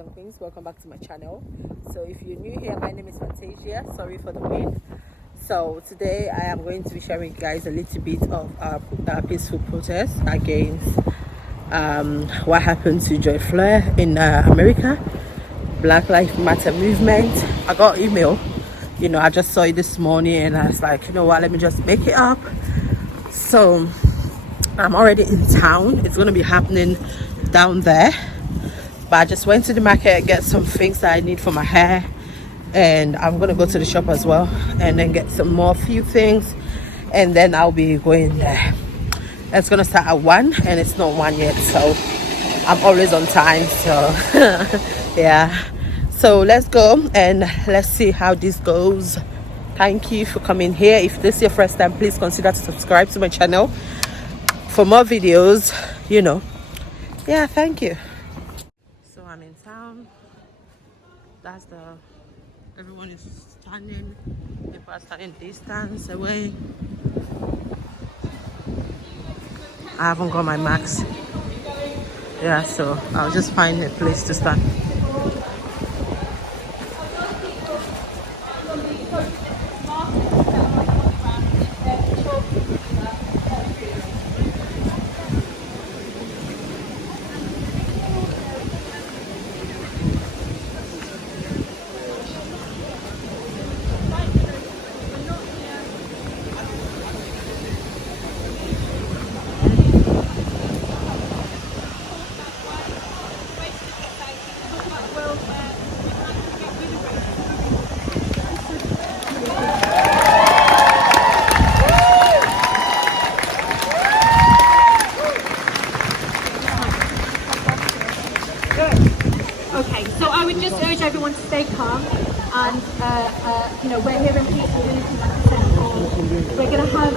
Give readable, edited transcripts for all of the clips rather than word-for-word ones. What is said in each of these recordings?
and queens, welcome back to my channel. So if you're new here, my name is Fantasia. Sorry for the wind. So today I am going to be sharing you guys a little bit of our peaceful protest against what happened to Joy Flair in America, Black Lives Matter movement. I got email, I just saw it this morning and I was like, you know what, let me just make it up. So I'm already in town. It's going to be happening down there, but I just went to the market, get some things that I need for my hair, and I'm going to go to the shop as well and then get some few things, and then I'll be going there. It's going to start at 1 and it's not 1 yet, so I'm always on time. So yeah, so let's go and let's see how this goes. Thank you for coming here. If this is your first time, please consider to subscribe to my channel for more videos. Yeah, thank you. So I'm in town. That's everyone is standing. People are standing distance away. I haven't got my mask. Yeah, so I'll just find a place to stand. Okay, so I would just urge everyone to stay calm, and we're here in peaceful unity, like I said before. We're going to have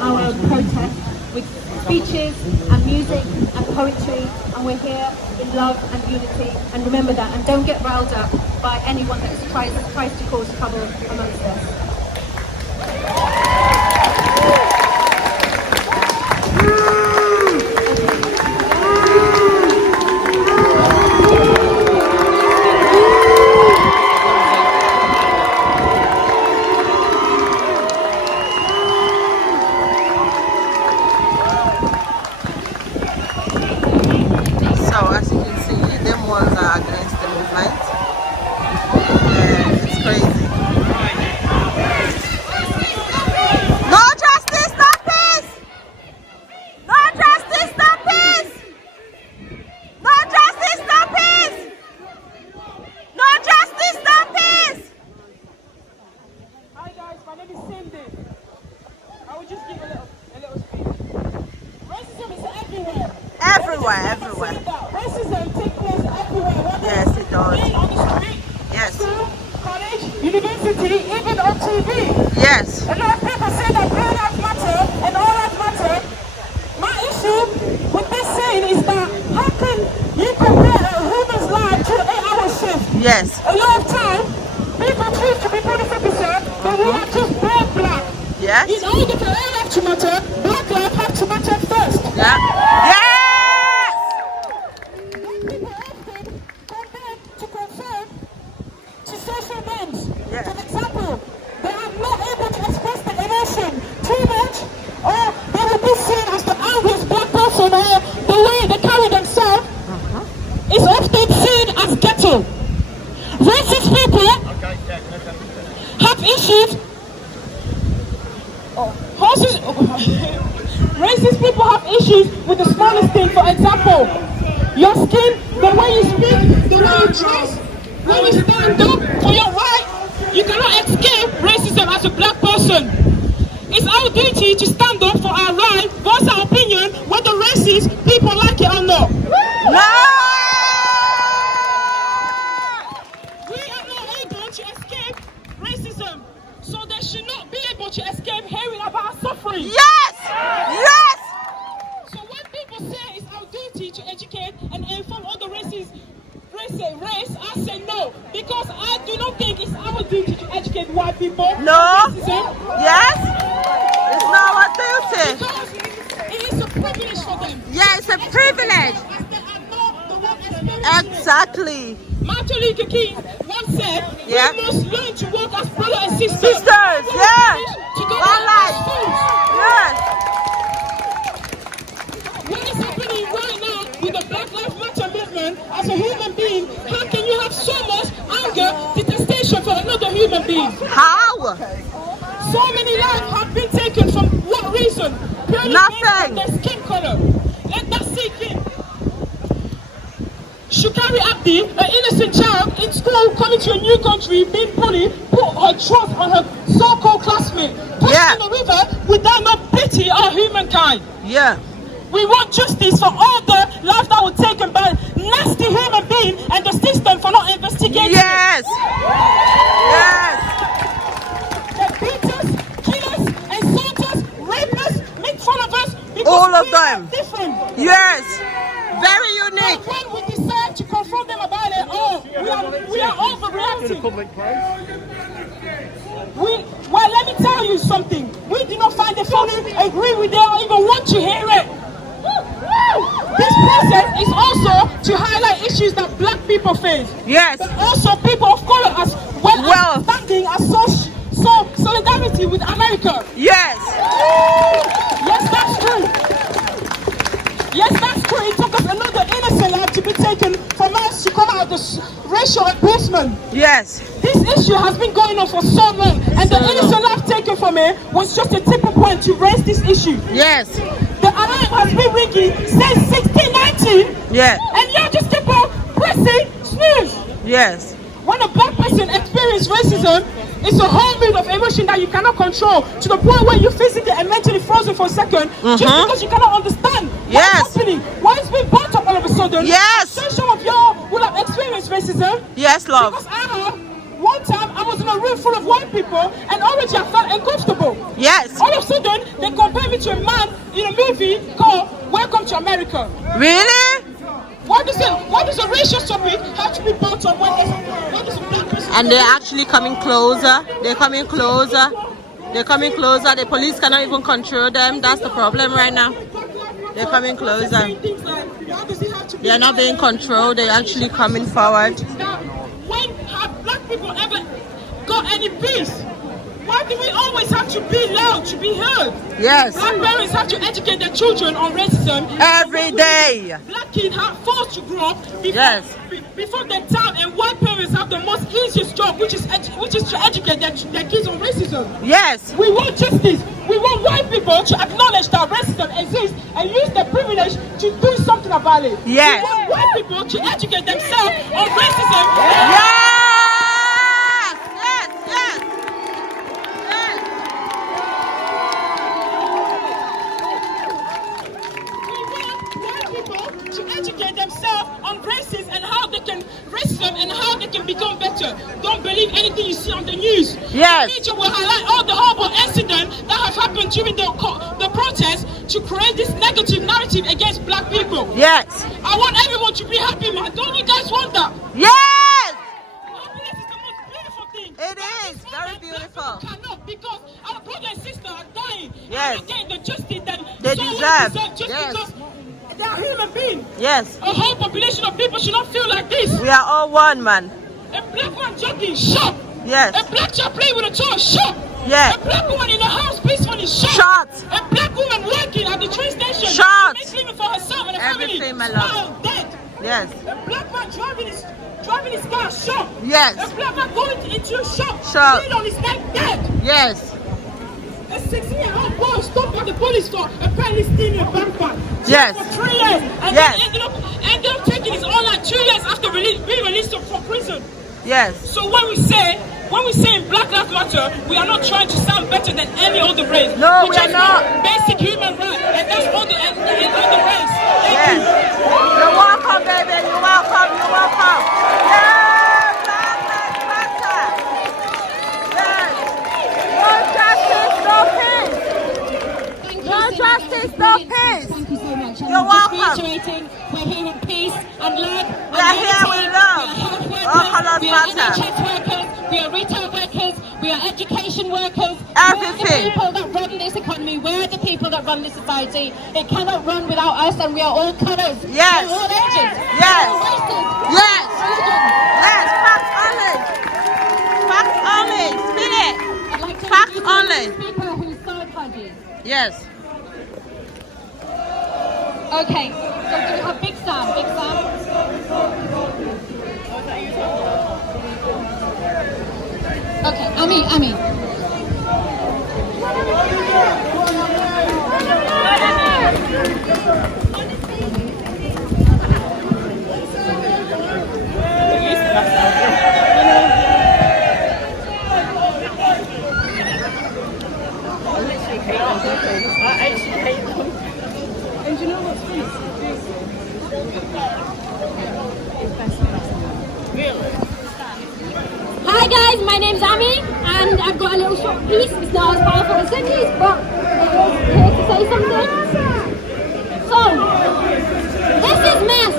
our protest with speeches and music and poetry, and we're here in love and unity. And remember that, and don't get riled up by anyone that tries to cause trouble amongst us. Against the movement, and it's crazy. No justice, no peace! No justice, no peace! No justice, no peace! No justice, no peace! Hi guys, my name is Cindy. I will just give a little speech. Racism is everywhere. Everywhere. Racism takes place everywhere. Yes, it does. On the street, yes. School, college, university, even on TV. Yes. A lot of people say that Black Lives Matter and all lives matter. My issue with this saying is that how can you compare a human's life to an 8-hour shift? Yes. A lot of time, people choose to be police officer, but we are just born black. Yes. In order for all life to matter, black life have to matter first. Yeah. Yes. People often compare to conform to social norms. Yes. For example, they are not able to express their emotion too much, or they will be seen as the angriest black person, or the way they carry themselves is often seen as ghetto. Racist people have issues. Racist people have issues with the smallest thing. For example, your skin, the way you speak, the way you dress, when you stand up for your right, you cannot escape racism as a black person. It's our duty to stand up for our right, voice our opinion, whether racist people like it or not. No! We are not able to escape racism, so they should not be able to escape hearing about suffering. Yes! Yes! So when people say it's our duty to educate and inform other races, I say no, because I do not think it's our duty to educate white people. No. Racism. Yes? It's not our duty. Because it is a privilege for them. Yeah, it's a privilege. As they are not the one experiencing it. Exactly. Martin Luther King once said, Yeah. we must learn to work as brothers and sisters. Sisters, yeah. Together One life. as fools. Yes. What is happening right now with the Black Lives Matter movement as a human being? How can you have so much anger, detestation for another human being? How? So many lives have been taken from what reason? Purely Nothing. based on their skin color. Let that sink in. Shukari Abdi, an innocent child in school coming to a new country, being bullied, put her trust on her so-called classmate, pushed in the river without no pity or humankind. Yeah. We want justice for all the lives that were taken by nasty human beings and the system for not investigating Yes. it. Yes. The beaters, killers, assaulters, rapists, make fun of us because All of we them. are different. Yes. Very unique. But when we decide to confront them about it, we are overreacting. Well, let me tell you something. We do not find it funny, agree with it, or even want to hear it. This process is also to highlight issues that black people face. Yes. But also people of color as well standing as so solidarity with America. Yes. Yes, that's true. Yes, that's true. It took us another innocent life to be taken from us to come out of this racial abusement. Yes. This issue has been going on for so long, and the innocent life taken from it was just a tipping point to raise this issue. Yes. The alarm has been ringing since 1690, Yes. and you just keep on pressing snooze. Yes. When a black person experiences racism, it's a whole mood of emotion that you cannot control, to the point where you're physically and mentally frozen for a second, just because you cannot understand what's happening, why it's been brought up all of a sudden. Yes. I'm sure some of y'all will have experienced racism. Yes, love. Because one time I was in a room full of white people, and already I felt uncomfortable. Yes. All of a sudden, they compare me to a man in a movie called Welcome to America. Really? Why does a racial topic have to be brought up when there's a black person? And they're actually coming closer. They're coming closer. They're coming closer. The police cannot even control them. That's the problem right now. They're coming closer. They are not being controlled. They're actually coming forward. Now, when have black people ever got any peace? Why do we always have to be loud to be heard? Yes. Black parents have to educate their children on racism Every day. Black kids are forced to grow up before their time, and white parents have the most easiest job, which is to educate their kids on racism. Yes. We want justice. We want white people to acknowledge that racism exists and use their privilege to do something about it. Yes. We want white people to educate themselves on racism. Yes. To educate themselves on racism and how they can become better. Don't believe anything you see on the news. Yes. The media will highlight all the horrible incidents that have happened during the protest to create this negative narrative against black people. Yes. I want everyone to be happy, man. Don't you guys want that? Yes. Happiness is the most beautiful thing. It is very beautiful. Cannot, because our brother and sister are dying. Yes. And getting the justice that They deserve. just Yes. because they are human beings. Yes. A whole population of people should not feel like this. We are all one, man. A black man jogging, shot. Yes. A black child playing with a toy, shot. Yes. A black woman in a house peacefully, shot. Shot. A black woman working at the train station, Shot. makes living for herself and her Everything, family, my love. smile, dead. Yes. A black man driving his car, shot. Yes. A black man going into a shop, Shot. bleed on his neck, dead. Yes. A 16-year-old boy stopped by the police for apparently stealing a backpack. Yes. For 3 years. And Yes. then ended up taking his own life 2 years after being released from prison. Yes. So when we say in Black Lives Matter, we are not trying to sound better than any other race. No, we are just not. want basic human rights, and that's all the race. Yes. You're welcome, baby. You're welcome. You're welcome. Yes. Black Lives Matter. Yes. No justice, no peace. No justice, no peace. Thank you so much. You're welcome. Just reiterating, we're here with peace and love. We are here with love. We are health workers, All colors we are matter. NHS workers, we are retail workers, we are education sanitation workers, everything. we're the people that run this economy, we're the people that run this society. It cannot run without us, and we are all colours. Yes. We're all ages. Yes. We're all races. Yes. Yes. Facts only. Facts only. Spin it. I'd like to Facts introduce only. the speaker who's third party. Yes. Okay, so do we have Big Sam? Big Sam? Okay, Ami. And you know what's funny? Hi guys, my name's Amy and I've got a little short piece. It's not as powerful as Cindy's, but it is here to say something. So, this is mess.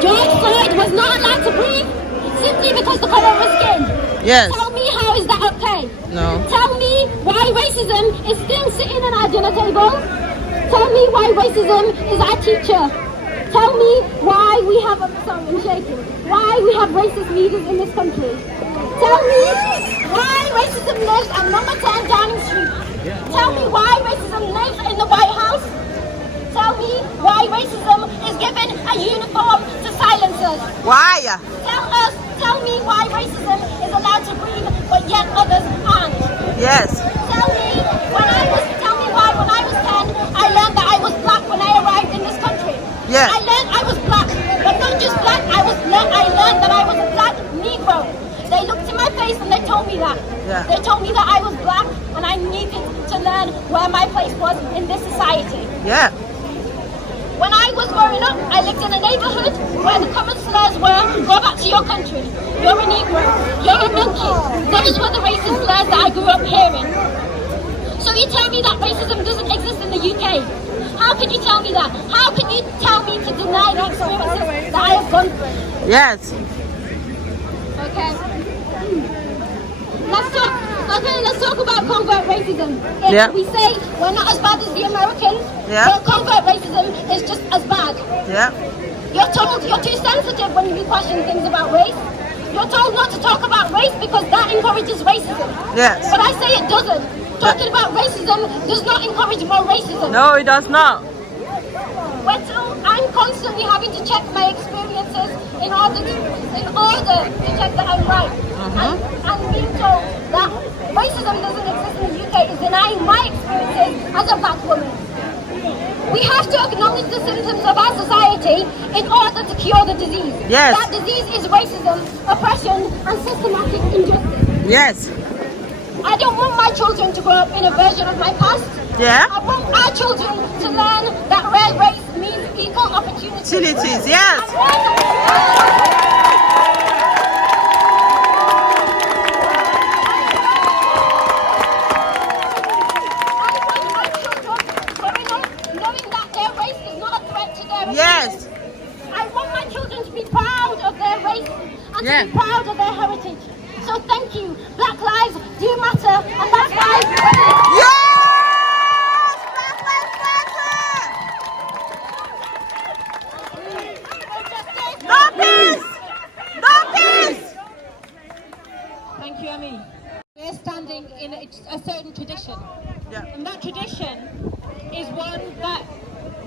George Floyd was not allowed to breathe simply because the color of his skin. Yes. Tell me, how is that okay? No. Tell me why racism is still sitting at our dinner table. Tell me why racism is our teacher. Tell me why we have why we have racist leaders in this country. Tell me why racism lives at number 10 Downing Street. Tell me why racism lives in the White House. Tell me why racism is given a uniform to silencers. Why? Tell me why racism is allowed to breathe, but yet others aren't. Yes. Tell me why when I was 10, I learned that I was black when I arrived in this country. Yeah. I learned I was black, but not just black, I learned that I was a black Negro. They looked in my face and they told me that. Yeah. They told me that I was black and I needed to learn where my place was in this society. Yeah. When I was growing up, I lived in a neighborhood where the common slurs were, go back to your country, you're a Negro, you're a monkey. Those were the racist slurs that I grew up hearing. So you tell me that racism doesn't exist in the UK? How can you tell me that? How can you tell me to deny the experiences that I have gone through? Yes. Okay. Let's talk about covert racism. Yeah. We say we're not as bad as the Americans, Yeah. but covert racism is just as bad. Yeah. You're told you're too sensitive when you question things about race. You're told not to talk about race because that encourages racism. Yes. But I say it doesn't. Talking about racism does not encourage more racism. No, it does not. I'm constantly having to check my experiences in order to check that I'm right. And being told that racism doesn't exist in the UK is denying my experiences as a black woman. We have to acknowledge the symptoms of our society in order to cure the disease. Yes. That disease is racism, oppression, and systematic injustice. Yes. I don't want my children to grow up in a version of my past. Yeah. I want our children to learn that red race means equal opportunities. Opportunities, yes. Yes. I want my children to be proud of their race and to be proud of their heritage. So thank you. Black lives do matter, and Black lives Yes! Black lives matter! No peace! No peace! Thank you, Ami. We're standing in a certain tradition. Yeah. And that tradition is one that,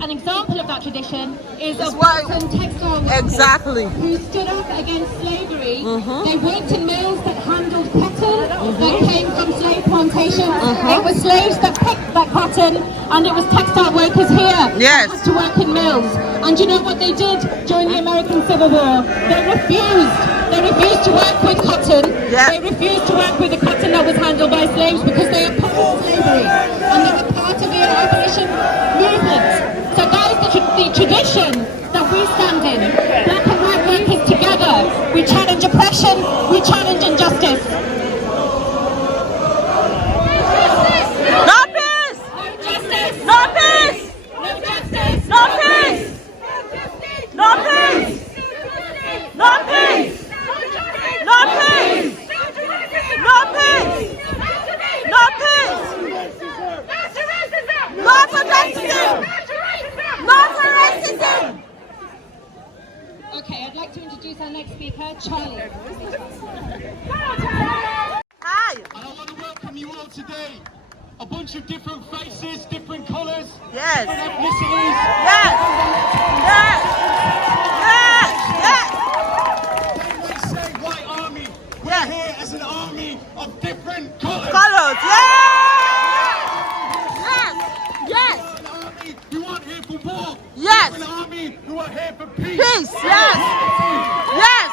an example of that tradition is of why- Bolton textile workers Exactly. who stood up against slavery. They worked in mills that handled cotton that came from slave plantations. It was slaves that picked that cotton, and it was textile workers here Yes. that had to work in mills. And you know what they did during the American Civil War? They refused. They refused to work with cotton. Yeah. They refused to work with the cotton that was handled by slaves because they opposed slavery, and they were part of the abolition movement. So guys, the tradition that we stand in, black and white workers together, we challenge oppression, we challenge injustice. No peace! No justice! No peace! No justice! No peace! No peace! No peace! No peace! No peace! like to introduce our next speaker, Charlie. Hi. And I want to welcome you all today. A bunch of different faces, different colours, Yes. different ethnicities. Yes. Yes. Yes. They say white army. We're here as an army of different colours. Colors. Yes. Yes. Yes. An army who aren't here for war. Yes. We're an army who are here for peace. Peace. Yes. Yes.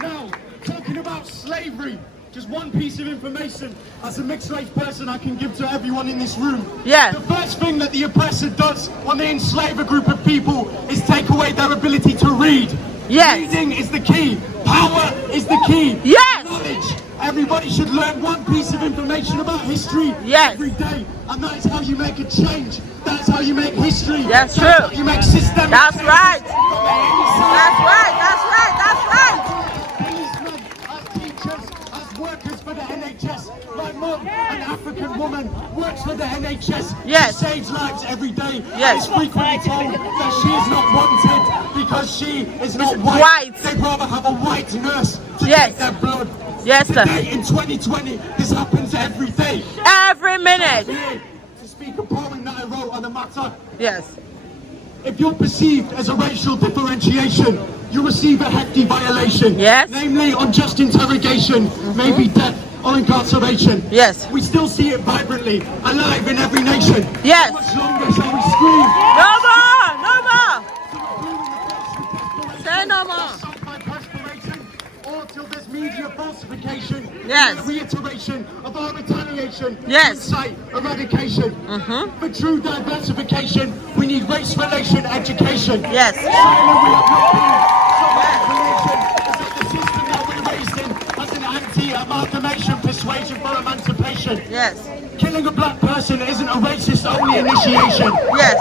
Now, talking about slavery, just one piece of information as a mixed race person I can give to everyone in this room. Yeah. The first thing that the oppressor does when they enslave a group of people is take away their ability to read. Yes. Reading is the key. Power is the key. Yes. Knowledge. Everybody should learn one piece of information about history Yes. every day. And that is how you make a change. That's how you make history. That's That's true. how you make systemic That's change. right. From any side. That's right. That's right. That's right. Policemen, as teachers, as workers for the NHS. My mum, an African woman, works for the NHS. Yes. She saves lives every day. Yes. It's frequently told that she is not wanted because she is not white. White. They'd rather have a white nurse to Yes. take their blood. Yes, sir. Today in 2020, this happens every day. Every minute. Here to speak a poem that I wrote on the matter. Yes. If you're perceived as a racial differentiation, you receive a hefty violation. Yes. Namely, unjust interrogation, maybe death or incarceration. Yes. We still see it vibrantly, alive in every nation. Yes. How much longer shall we scream? No more. No more. Say no more. Assault by perspiration, or till there's media falsification. Yes. A reiteration of our retaliation. Yes. Insight, eradication. For true diversification, we need race relation education. Yes. Silent we have not been. So our relation is that the system that we're raised in has an anti-amalgamation persuasion for emancipation. Yes. Killing a black person isn't a racist only initiation. Yes.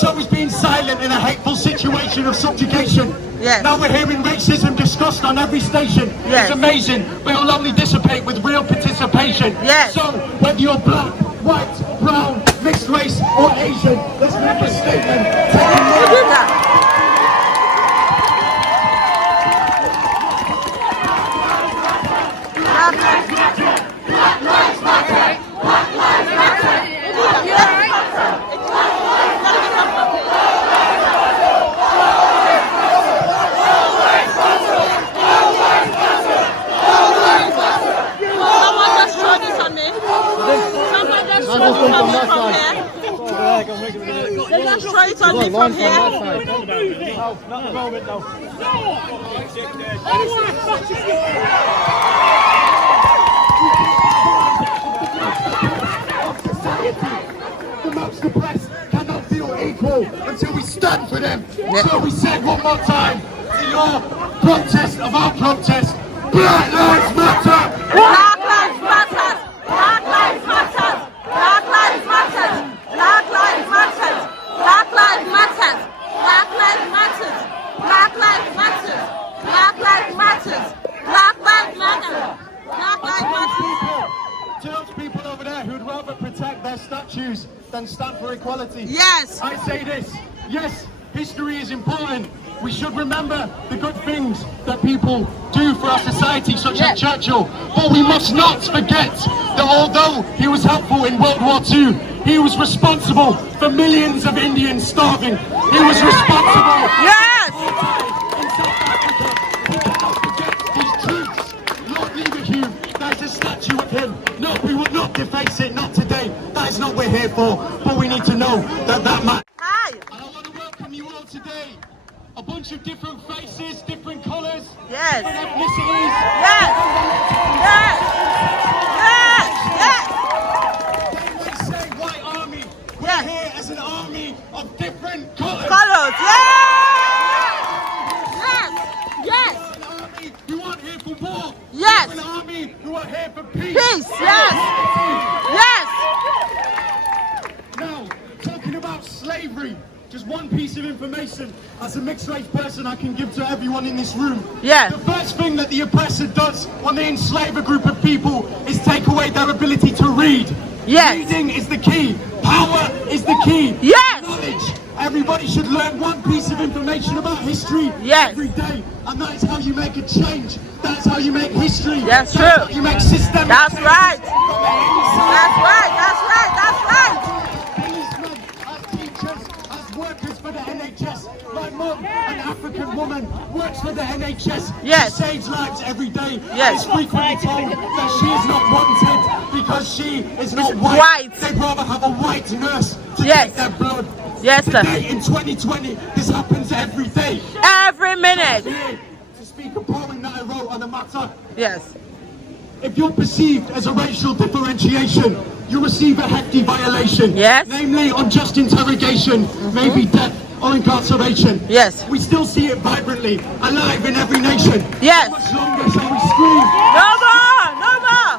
So is being silent in a hateful situation of subjugation. Yes. Now we're hearing racism discussed on every station. Yes. It's amazing, but it'll only dissipate with real participation. Yes. So whether you're black, white, brown, mixed race or Asian, let's make a statement. Taking You more- did that. Someone just throw this on me. Someone just throw it on me from here. They just throw it on me from here. The most oppressed cannot feel equal until we stand for them. So we said one more time to your protest of our protest, Black Lives Matter! Black lives matter. Black lives matter. Black lives matter. Black lives matter. Black lives matter. Black lives matter. Black lives matter. Black lives matter. Black lives matter. Black lives matter. To those people over there who'd rather protect their statues than stand for equality. Yes. I say this, yes, history is important. We should remember the good things that people do for our society, such as Churchill. But we must not forget that although he was helpful in World War II, he was responsible for millions of Indians starving. He was responsible. Yes. In South Africa, we cannot forget these truths. Lord Leverhulme, there's a statue of him. No, we will not deface it, not today. That is not what we're here for. But we need to know that that matters. Hi. And I want to welcome you all today. A bunch of different faces, different colours, Yes. different ethnicities. Yes. Yes. Yes. They say white army. We're Yes. here as an army of different colours. Colors. Yes. Yes. Yes. An army who aren't here for war. Yes. We're an army who are here for peace. Peace. Yes. Yes. Now, talking about slavery, just one piece of information as a mixed race person I can give to everyone in this room. Yeah. The first thing that the oppressor does when they enslave a group of people is take away their ability to read. Yes. Reading is the key. Power is the key. Yes. Knowledge. Everybody should learn one piece of information about history every day, and that is how you make a change. That's how you make history. That's true. How you make systemic. That's right. That's right. That's right. That's right. Policemen, as teachers, as workers for the NHS. My mum, an African woman, works for the NHS. Yes. She saves lives every day. Yes. It's frequently told that she is not wanted because she is not white. They'd rather have a white nurse to take their blood. Yes, sir. Today, in 2020, this happens every day. Every minute. To speak a poem that I wrote on the matter. Yes. If you're perceived as a racial differentiation, you receive a hefty violation. Yes. Namely, unjust interrogation, maybe death or incarceration. Yes. We still see it vibrantly, alive in every nation. Yes. How much longer shall we scream? No more. No more.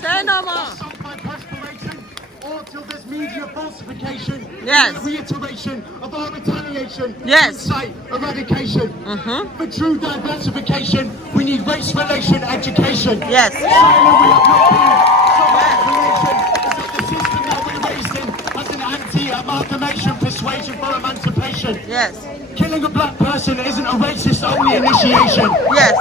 Say no more. By perspiration, or till there's media falsification. Yes. Reiteration of our retaliation. Yes. Insight, eradication. For true diversification, we need race relation education. Yes. Silent we have not been. So that the system that we're raised in has an anti-amalgamation persuasion for emancipation. Yes. Killing a black person isn't a racist only initiation. Yes.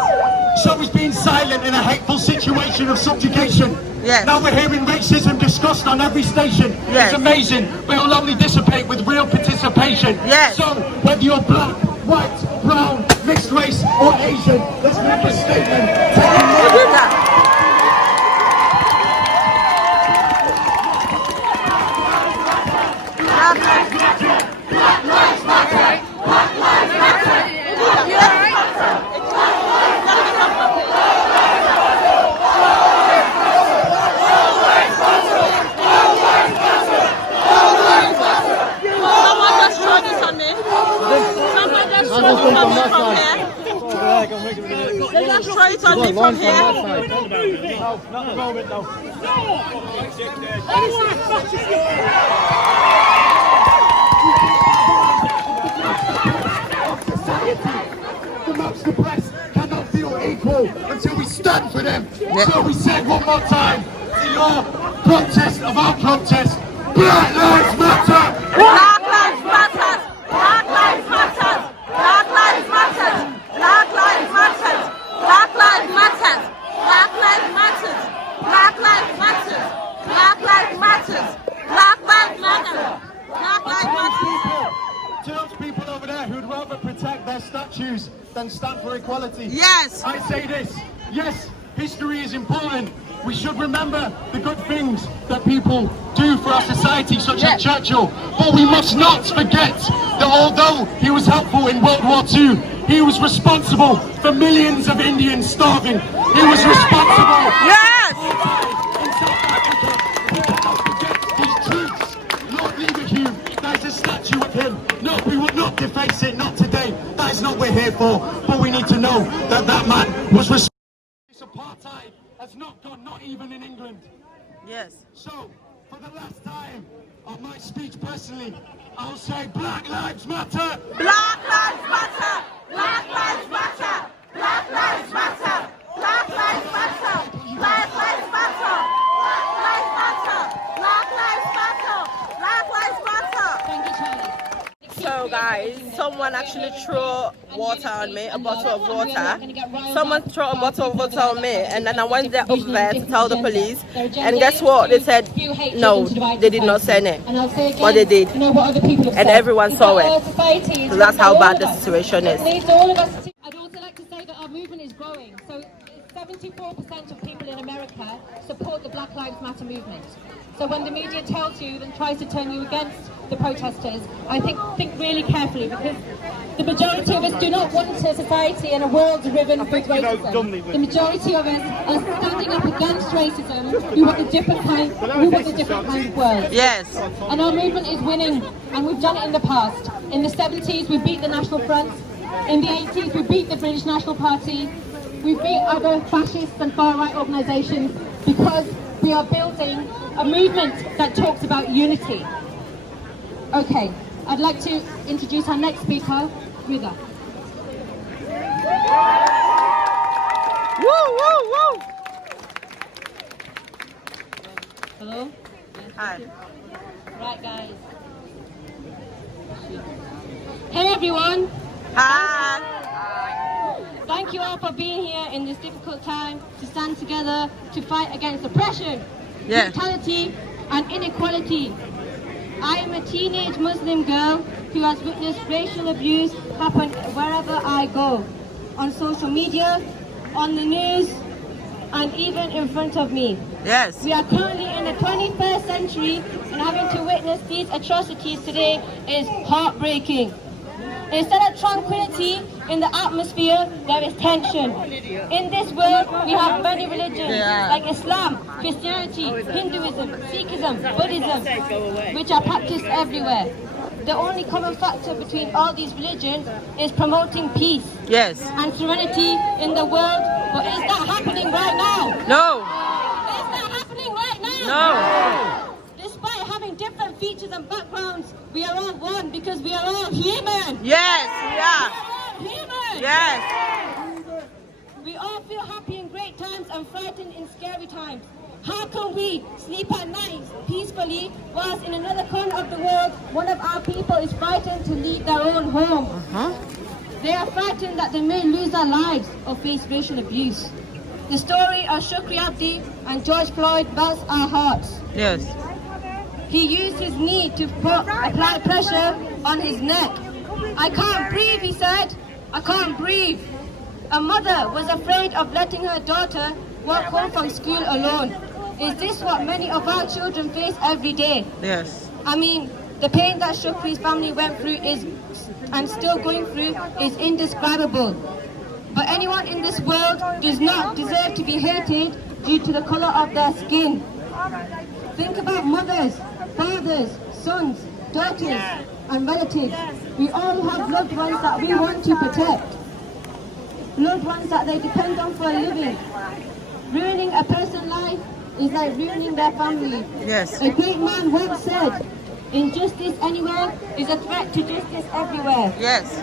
So is being silent in a hateful situation of subjugation. Yes. Now we're hearing racism discussed on every station. Yes. It's amazing, but it'll only dissipate with real participation. Yes. So whether you're black, white, brown, mixed race, or Asian, let's make a statement. Do that. They just throw it on me from here. Not the moment though. The most oppressed cannot feel equal until we stand for them. So we said one more time to your protest of our protest, Black Lives Matter! Black lives matter. Black lives matter. Black lives matter. Black lives matter. Black lives matter. Black lives matter. Black lives matter. Black lives matter. Black lives matter. Black lives matter. To those people over there who'd rather protect their statues than stand for equality. Yes. I say this, yes, history is important. We should remember the good things that people do for our society, such as Churchill. But we must not forget that although he was helpful in World War II, he was responsible for millions of Indians starving. He was responsible. Yes. In South Africa, we cannot forget these truths. Lord Leverhulme, there's a statue of him. No, we will not deface it, not today. That is not what we're here for. But we need to know that that man was responsible. This apartheid has not gone, not even in England. Yes. So, for the last time of my speech personally, I'll say Black Lives Matter! Black lives matter. Black lives matter. Black lives matter. Black lives matter. Black lives matter. Black lives matter. Black lives matter. Black lives matter. Thank you, Charlie. So guys, someone actually threw water on me, a bottle of water. Someone threw a bottle of water on me, and then I went there up there to tell the police. And guess what? They said no, they did not send it, but they did, and everyone saw it. So that's how bad the situation is. I'd also like to say that our movement is growing. So 74% of people in America support the Black Lives Matter movement. So when the media tells you and tries to turn you against the protesters, I think really carefully, because the majority of us do not want a society and a world driven with racism. The majority of us are standing up against racism. We want a different kind of world. Yes. And our movement is winning, and we've done it in the past. In the 70s, we beat the National Front. In the 80s, we beat the British National Party. We beat other fascist and far-right organisations because we are building a movement that talks about unity. Okay, I'd like to introduce our next speaker, Rida. Woo, woo, woo. Hello? Hi. Right, guys. everyone. Hi. Thank you all for being here in this difficult time to stand together to fight against oppression, Yeah. brutality and inequality. I am a teenage Muslim girl who has witnessed racial abuse happen wherever I go, on social media, on the news and even in front of me. Yes. We are currently in the 21st century and having to witness these atrocities today is heartbreaking. Instead of tranquility in the atmosphere, there is tension. In this world, we have many religions like Islam, Christianity, Hinduism, Sikhism, Buddhism, which are practiced everywhere. The only common factor between all these religions is promoting peace Yes. and serenity in the world. But is that happening right now? No. Is that happening right now? No. Despite having different features and backgrounds, we are all one because we are all human. Yes. We Yeah. are all human. Yes. We all feel happy in great times and frightened in scary times. How can we sleep at night peacefully whilst in another corner of the world, one of our people is frightened to leave their own home? They are frightened that they may lose their lives or face racial abuse. The story of Shukri Abdi and George Floyd melts our hearts. Yes. He used his knee to apply pressure on his neck. I can't breathe, he said. I can't breathe. A mother was afraid of letting her daughter walk home from school alone. Is this what many of our children face every day? Yes. I mean, the pain that Shukri's family went through and still going through is indescribable. But anyone in this world does not deserve to be hated due to the color of their skin. Think about mothers, fathers, sons, daughters, and relatives. We all have loved ones that we want to protect. Loved ones that they depend on for a living. Ruining a person's life is like ruining their family. Yes. A great man once said, injustice anywhere is a threat to justice everywhere. Yes.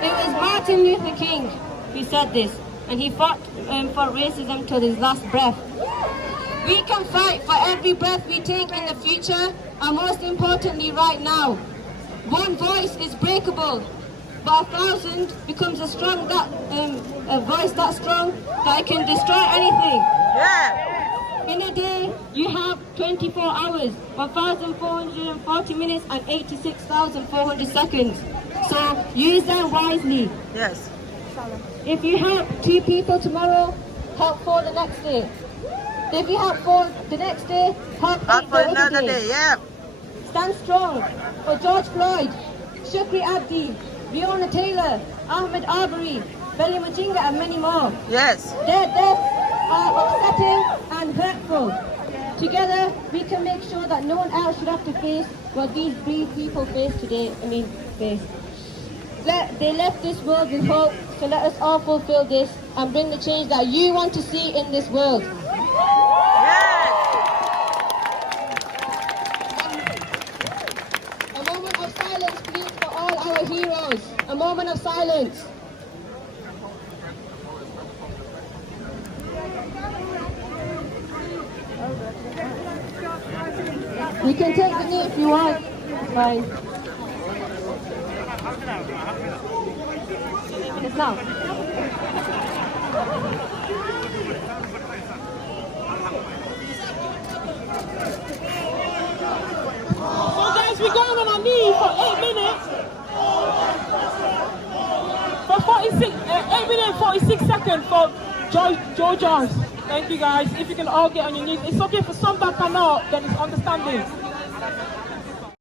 It was Martin Luther King who said this, and he fought for racism till his last breath. We can fight for every breath we take in the future, and most importantly right now. One voice is breakable, but 1,000 becomes a voice that strong that it can destroy anything. Yeah. In a day, you have 24 hours, 1,440 minutes and 86,400 seconds. So use them wisely. Yes. If you help 2 people tomorrow, help 4 the next day. If you help 4 the next day, help 8 Not for the other another day. day. Yeah. Stand strong for George Floyd, Shukri Abdi, Breonna Taylor, Ahmed Arbery, Belly Mujinga and many more. Yes. Their deaths are upsetting and hurtful. Together, we can make sure that no one else should have to face what these brave people face today. They left this world with hope, so let us all fulfill this and bring the change that you want to see in this world. Yes. A moment of silence, please, for all our heroes. A moment of silence. You can take the knee if you want. It's fine. It's now. So guys, we're going on our knee for 8 minutes. For 8 minutes 46 seconds for Joe Jones. Thank you guys. If you can all get on your knees. It's okay for some that cannot, then it's understanding.